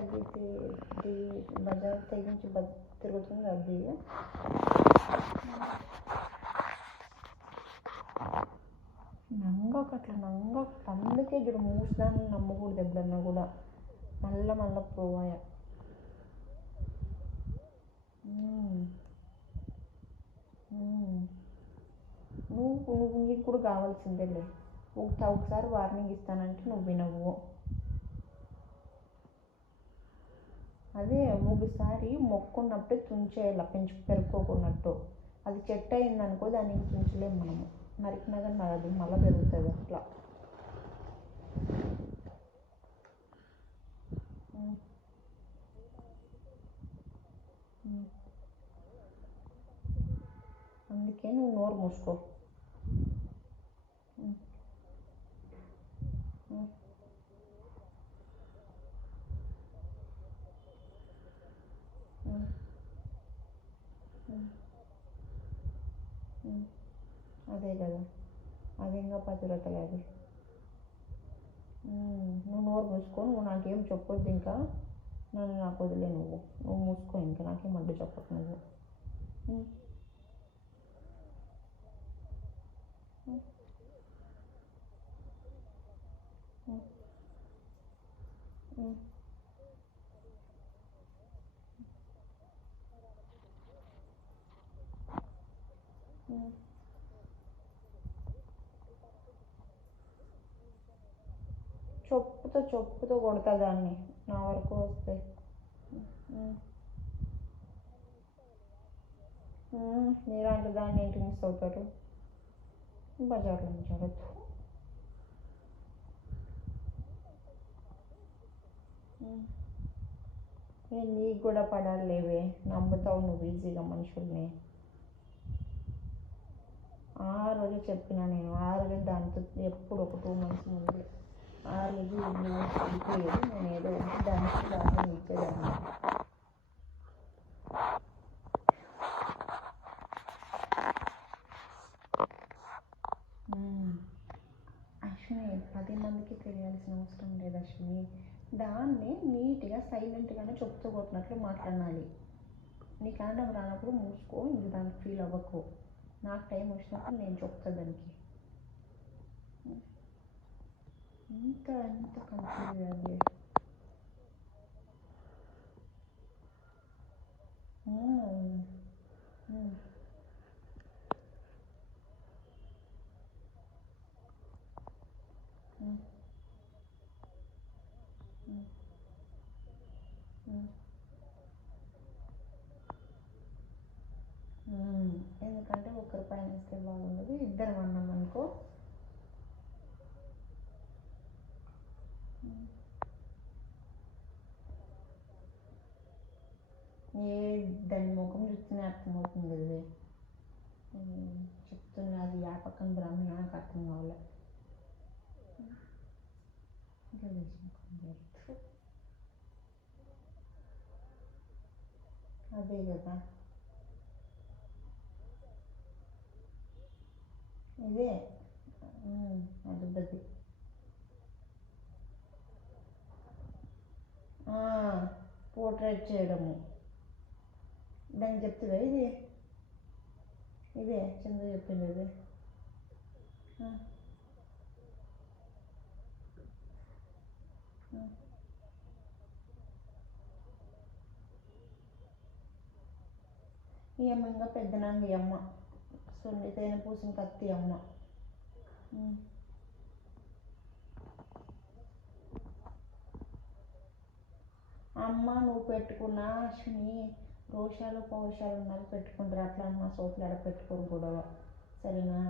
తగ్గితే బజార్ తెగించి తిరుగుతుంది అది. నంగకట్లా అందుకే చూడు మూసుదాన్ని నమ్మకూడదు ఎప్పుడన్నా కూడా. మళ్ళా పోవాయ. నువ్వు నీకు కూడా కావాల్సిందేలే. ఒకసారి వార్నింగ్ ఇస్తానంటే నువ్వు వినవు. అదే ఒకసారి మొక్కున్నప్పుడే తుంచేయాల, పెరుక్కోకున్నట్టు. అది చెట్టు అయిందనుకో దాన్ని తుంచలేము మనము. నరికినా కానీ అది మళ్ళీ పెరుగుతుంది అట్లా. అందుకే నువ్వు నోరు మూసుకో. అదే కదా, అది ఇంకా పతివ్రతలే అది. నువ్వు నోరు మూసుకో. నువ్వు నాకేం చెప్పొద్దు ఇంకా. నాకు వదిలే. నువ్వు మూసుకో. ఇంకా నాకేం అడ్డు చెప్పకు నువ్వు. చెప్పుతో కొడతా దాన్ని నా వరకు వస్తే. మీరంటే దాన్ని ఏంటి మిస్ అవుతారు? బజార్లో నుంచి అడగచ్చు. నీకు కూడా పడాలి లేవే. నమ్ముతావు నువ్వు ఈజీగా మనుషుల్ని. ఆ రోజు చెప్పిన నేను. ఆ రోజు దాంతో ఎప్పుడు ఒక 2 months ముందు ఆ రోజు వెళ్ళిపోయేది. నేను ఏదో దానికి బాగా ఇచ్చేదాన్ని. అశ్విని 10 మందికి తెలియాల్సిన అవసరం లేదు అశ్విని. దాన్ని నీట్గా సైలెంట్గానే చెప్తూ కొట్టినట్లు మాట్లాడాలి. నీకు అనడం రానప్పుడు మూసుకో. ఇంక దానికి ఫీల్ అవ్వకు. నాకు టైం వచ్చినప్పుడు నేను చెప్తా దానికి. ఎంత కన్ఫ్యూజ్ అది. ఎందుకంటే ఒకరి పైన ఇస్తే బాగుండదు. ఇద్దరం అన్నాం అనుకో. దాని ముఖం చూస్తేనే అర్థమవుతుంది కదా. చెప్తున్నా అది ఆ పక్కన బ్రహ్మ నాకు అర్థం కావాలి. అదే కదా. ఇదే అది పోర్ట్రేట్ చేయడము. దానికి చెప్తుందా ఇది? ఇదే చంద్ర చెప్పింది ఇది. ఈ అమ్మ ఇంకా పెద్దనాన్న ఈ అమ్మ తేనె పూసిన కత్తి అమ్మ. అమ్మ నువ్వు పెట్టుకున్నా అశ్విని రోషాలు పౌషాలు ఉన్నది పెట్టుకుంటారు. అట్లా అన్న సోపులు ఆడ పెట్టుకోరు గొడవ. సరేనా?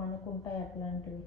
మనకుంటాయి అట్లాంటివి.